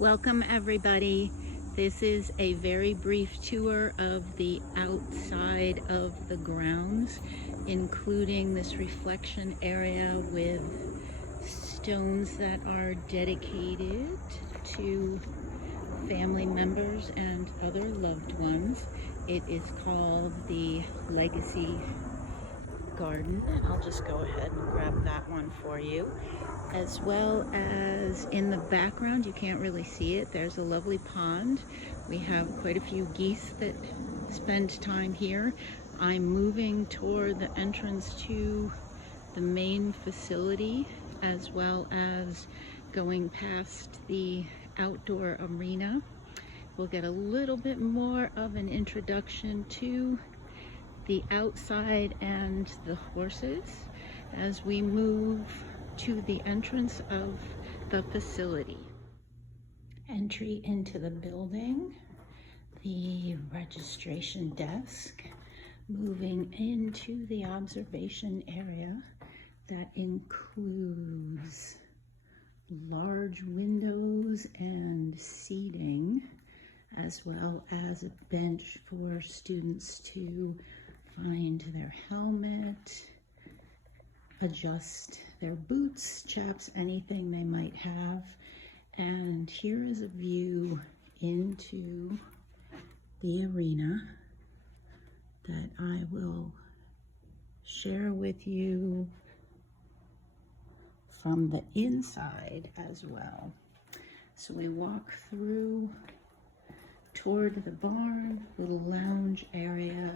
Welcome everybody. This is a very brief tour of the outside of the grounds, including this reflection area with stones that are dedicated to family members and other loved ones. It is called the Legacy Garden. I'll just go ahead and grab that one for you. As well as in the background, you can't really see it, there's a lovely pond. We have quite a few geese that spend time here. I'm moving toward the entrance to the main facility, as well as going past the outdoor arena. We'll get a little bit more of an introduction to the outside and the horses as we move to the entrance of the facility. Entry into the building, the registration desk, moving into the observation area that includes large windows and seating, as well as a bench for students to find their helmet, adjust their boots, chaps, anything they might have. And here is a view into the arena that I will share with you from the inside as well. So we walk through toward the barn, little lounge area,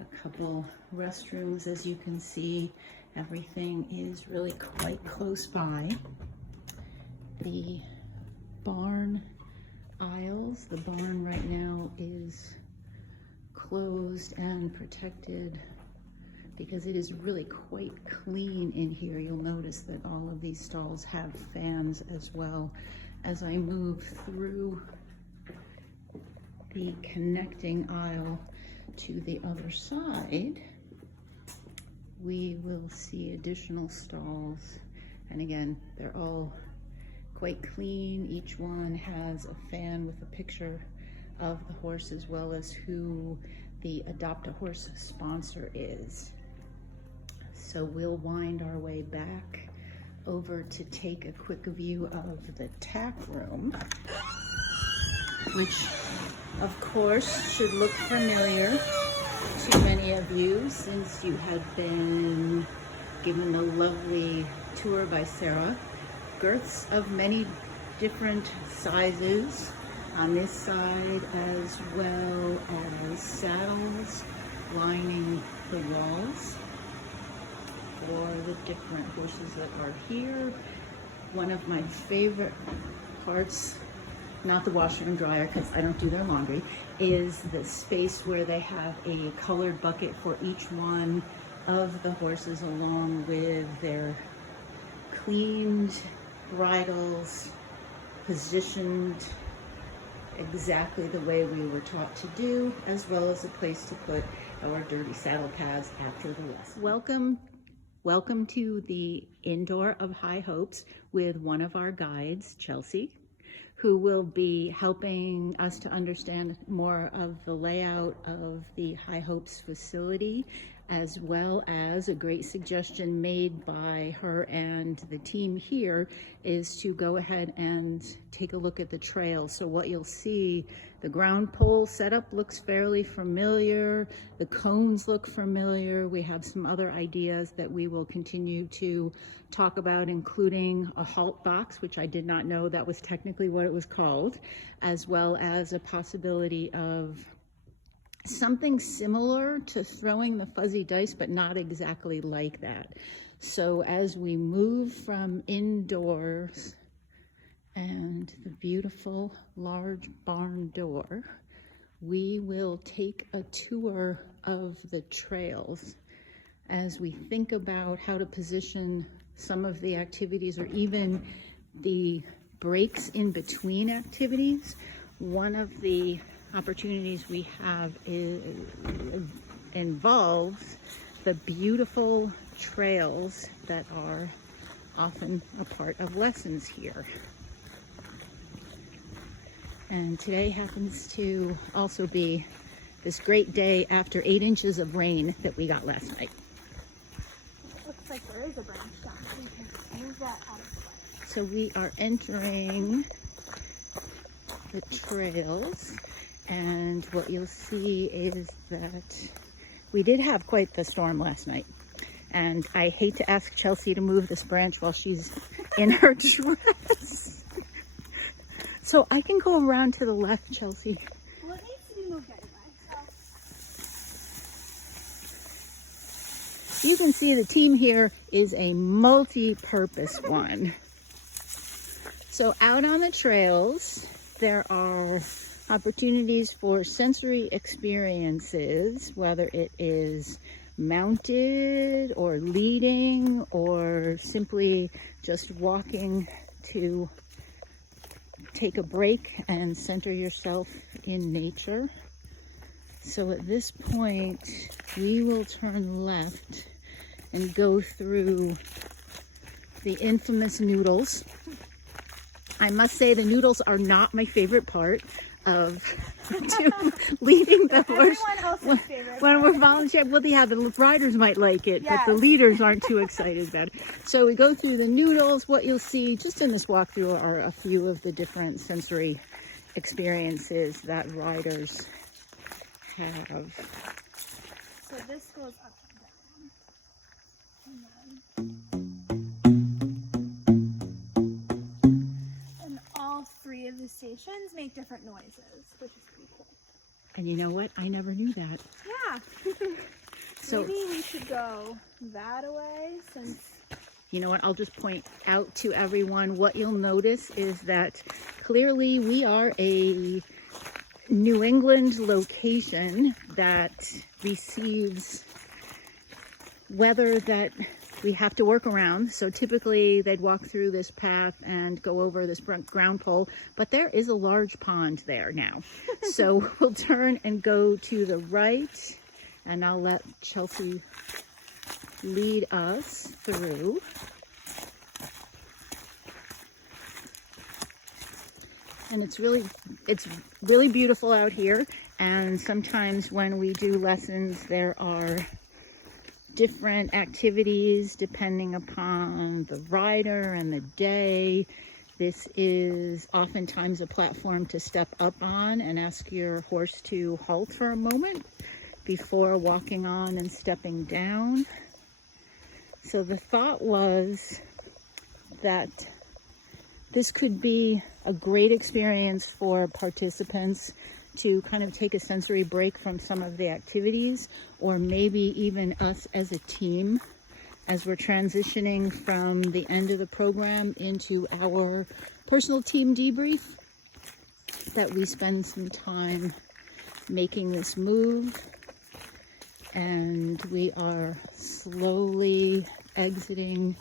a couple restrooms. As you can see, everything is really quite close by. The barn aisles, the barn right now is closed and protected because it is really quite clean in here. You'll notice that all of these stalls have fans as well. As I move through the connecting aisle to the other side, we will see additional stalls, and again, they're all quite clean. Each one has a fan with a picture of the horse, as well as who the Adopt a Horse sponsor is. So we'll wind our way back over to take a quick view of the tack room, which of course should look familiar to many of you since you have been given a lovely tour by Sarah. Girths of many different sizes on this side, as well as saddles lining the walls for the different horses that are here. One of my favorite parts, not the washer and dryer because I don't do their laundry, is the space where they have a colored bucket for each one of the horses, along with their cleaned bridles, positioned exactly the way we were taught to do, as well as a place to put our dirty saddle pads after the lesson. Welcome to the Indoor of High Hopes with one of our guides, Chelsea, who will be helping us to understand more of the layout of the High Hopes facility, as well as a great suggestion made by her and the team here is to go ahead and take a look at the trail. So what you'll see, the ground pole setup looks fairly familiar, the cones look familiar. We have some other ideas that we will continue to talk about, including a halt box, which I did not know that was technically what it was called, as well as a possibility of something similar to throwing the fuzzy dice, but not exactly like that. So as we move from indoors and the beautiful large barn door, we will take a tour of the trails as we think about how to position some of the activities, or even the breaks in between activities. One of the opportunities we have involves the beautiful trails that are often a part of lessons here. And today happens to also be this great day after 8 inches of rain that we got last night. Looks like there is a branch down. We can move that out of the way. So we are entering the trails, and what you'll see is that we did have quite the storm last night. And I hate to ask Chelsea to move this branch while she's in her dress. So I can go around to the left, Chelsea. Well, it needs to be moved anyway, so. You can see the team here is a multi-purpose one. So out on the trails, there are opportunities for sensory experiences, whether it is mounted or leading or simply just walking to take a break and center yourself in nature. So at this point, we will turn left and go through the infamous noodles. I must say the noodles are not my favorite part of leading the horse. Everyone else's favorite. When we're volunteering, well, yeah, the riders might like it, Yes. but the leaders aren't too excited about it. So we go through the noodles. What you'll see just in this walkthrough are a few of the different sensory experiences that riders have. So this goes up and down. And all 3 of the stations make different noises, which is pretty cool. And you know what? I never knew that. Yeah. So maybe we should go that away since. you know what? I'll just point out to everyone what you'll notice is that clearly we are a New England location that receives weather that we have to work around. So typically they'd walk through this path and go over this ground pole, but there is a large pond there now. So we'll turn and go to the right, and I'll let Chelsea lead us through. And it's really beautiful out here. And sometimes when we do lessons, there are different activities depending upon the rider and the day. This is oftentimes a platform to step up on and ask your horse to halt for a moment before walking on and stepping down. So the thought was that this could be a great experience for participants to kind of take a sensory break from some of the activities, or maybe even us as a team as we're transitioning from the end of the program into our personal team debrief, that we spend some time making this move. And we are slowly exiting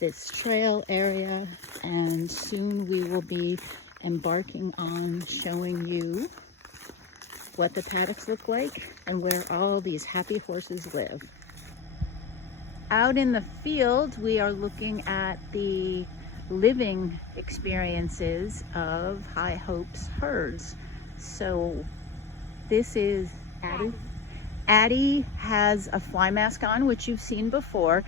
this trail area, and soon we will be embarking on showing you what the paddocks look like and where all these happy horses live. Out in the field, we are looking at the living experiences of High Hope's herds. So this is Addie. Addie has a fly mask on, which you've seen before.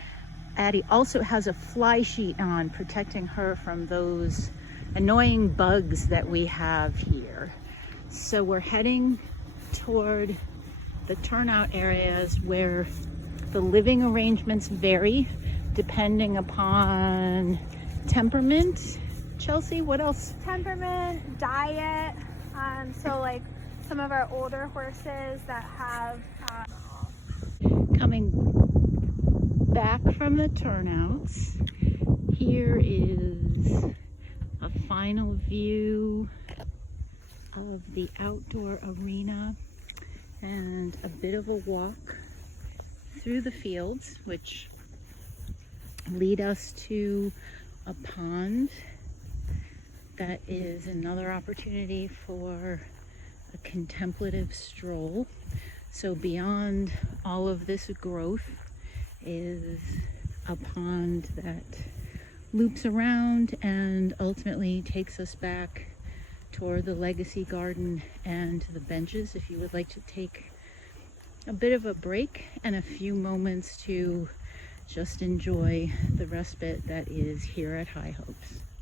Addie also has a fly sheet on, protecting her from those annoying bugs that we have here. So we're heading toward the turnout areas where the living arrangements vary depending upon temperament. Chelsea, what else? Temperament, diet. So like some of our older horses that have Coming back from the turnouts, here is a final view of the outdoor arena and a bit of a walk through the fields, which lead us to a pond that is another opportunity for a contemplative stroll. So beyond all of this growth is a pond that loops around and ultimately takes us back tour the Legacy Garden and the benches if you would like to take a bit of a break and a few moments to just enjoy the respite that is here at High Hopes.